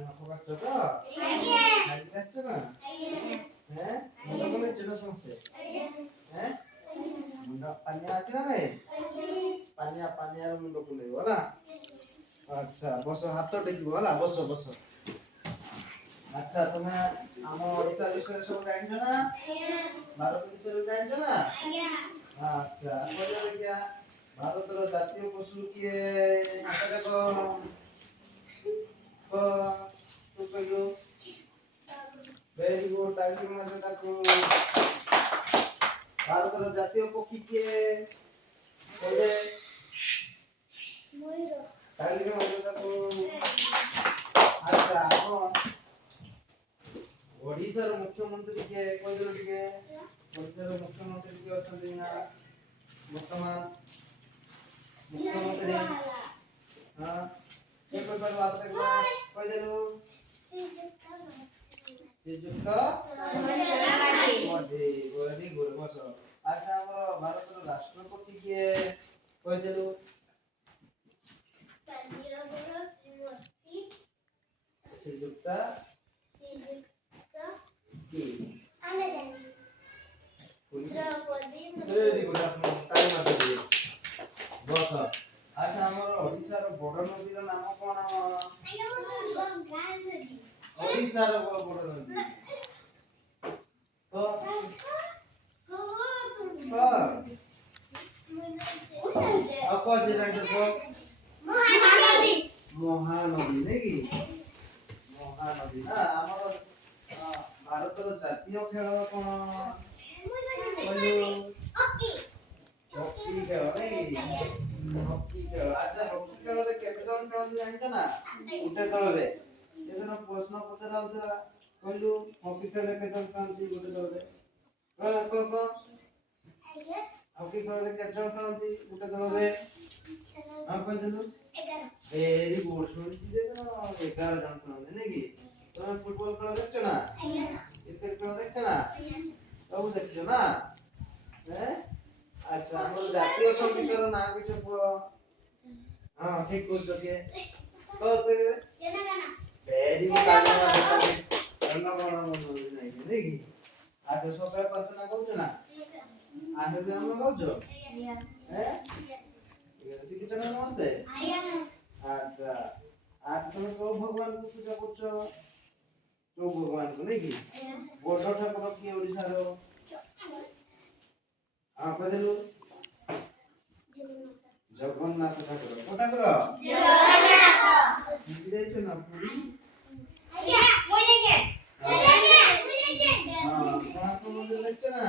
ନଖ କାଟୁଛ ତ? ଖାଇକି ଆସିଛ ନା? ମୁଣ୍ଡ ବୁଲେଇଛ ନା ସମସ୍ତେ? ମୁଣ୍ଡ ପାନିଆ ଅଛି ନା ନାଇଁ? ପାନିଆର ମୁଣ୍ଡ ବୁଲେଇବ ହେଲା। ଆଚ୍ଛା ବସ, ହାତ ଟେକିବ ହେଲା। ବସ ବସ। ଆଚ୍ଛା ତମେ ଆମ ଓଡ଼ିଶା ବିଷୟରେ ସବୁ ଜାଣିଛ ନା? ଭାରତ ବିଷୟରେ ଜାଣିଛ ନା? ଆଚ୍ଛା କହିଲ ଦେଖିଆ, ଭାରତର ଜାତୀୟ ପଶୁ କିଏ? ହାତ ଦେଖ। ତୁ କହିଲୁ। ଭେରି ଗୁଡ୍, ତାଳି ମାର ତାକୁ। ଭାରତର ଜାତୀୟ ପକ୍ଷୀ କିଏ? କହିଲେ। ତାଳି ମାର ତାକୁ। ଆଚ୍ଛା ଓଡ଼ିଶାର ମୁଖ୍ୟମନ୍ତ୍ରୀ କିଏ? କହିଦେଲ ଟିକେ। ଓଡ଼ିଶାର ମୁଖ୍ୟମନ୍ତ୍ରୀ କିଏ ଅଛନ୍ତି ନା ବର୍ତ୍ତମାନ? ମୁଖ୍ୟମନ୍ତ୍ରୀ କିଏ କହିପାରିବ? ହାତ ଦେଖ। କହିଦେଲୁ। ଶ୍ରୀଯୁକ୍ତ ମଝି। ଭେରି ଗୁଡ୍, ବସ। ଆଚ୍ଛା ଆମର ଭାରତର ରାଷ୍ଟ୍ରପତି କିଏ? କହିଦେଲୁ। ଶ୍ରୀଯୁକ୍ତ କି? ଭେରି ଗୁଡ୍, ଆପଣ ତାଳି ମାରିଦିଏ। ବସ। ଆଚ୍ଛା ଆମର ଓଡ଼ିଶାର ବଡ଼ ନଦୀର ନାମ କଣ? ଓଡ଼ିଶାର ବଡ଼ ନଦୀ ମହାନଦୀ ନାଇଁ କି? ମହାନଦୀ ନା। ଆମର ଭାରତର ଜାତୀୟ ଖେଳ କଣ? ହକି ଖେଳ ନାଇଁ? ହକି ଖେଳ। ଆଚ୍ଛା ହକି ଖେଳରେ କେତେ ଜଣ ଖେଳନ୍ତି ଜାଣିଛ ନା? ଗୋଟେ ଦଳରେ। ସେଦିନ ପ୍ରଶ୍ନ ପଚରା ହଉଥିଲା, କହିଲୁ ହକି ଖେଳରେ କେତେ ଜଣ ଖେଳନ୍ତି ଗୋଟେ ଦଳରେ? ହକି ଖେଳରେ କେତେ ଜଣ ଖେଳନ୍ତି ଗୋଟେ ଦଳରେ? କହିଦେଲୁ। ଭେରି ଗୁଡ୍, ଶୁଣିଛି ଯେ 11 ଜଣ ଖେଳନ୍ତି ନାଇଁ କି? ତମେ ଫୁଟବଲ ଖେଳ ଦେଖଛ ନା? କ୍ରିକେଟ ଖେଳ ଦେଖଛ ନା? ସବୁ ଦେଖିଛ ନା? ଆଚ୍ଛା ଆମର ଜାତୀୟ ସଙ୍ଗୀତର ନାଁ କିଛି କୁହ। ହଁ ଠିକ କହୁଛ କିଏ? କହିଦେବେ। ଭେରି ଗୁଡ୍, ଜନଗଣ ମନ ନାଇଁ କି? ଆଚ୍ଛା ସକାଳେ ପ୍ରାର୍ଥନା କରୁଛ ନା? ଆଜି ଜନ୍ମ କରୁଛ? ଶିଖିଛ ନା ସମସ୍ତେ? ଆଚ୍ଛା ଆଜି ତମେ କୋଉ ଭଗବାନଙ୍କୁ ପୂଜା କରୁଛ? କୋଉ ଭଗବାନଙ୍କୁ ନାଇଁ କି? ବଡ଼ ଠାକୁର କିଏ ଓଡ଼ିଶାର? କହିଦେଲୁ। ଜଗନ୍ନାଥ ଠାକୁର। କୋଉ ଠାକୁର? ପୁରୀ ଯାଇଛ ନା? ପୁରୀ କୋଣାର୍କ ମନ୍ଦିର ଦେଖିଛ ନା?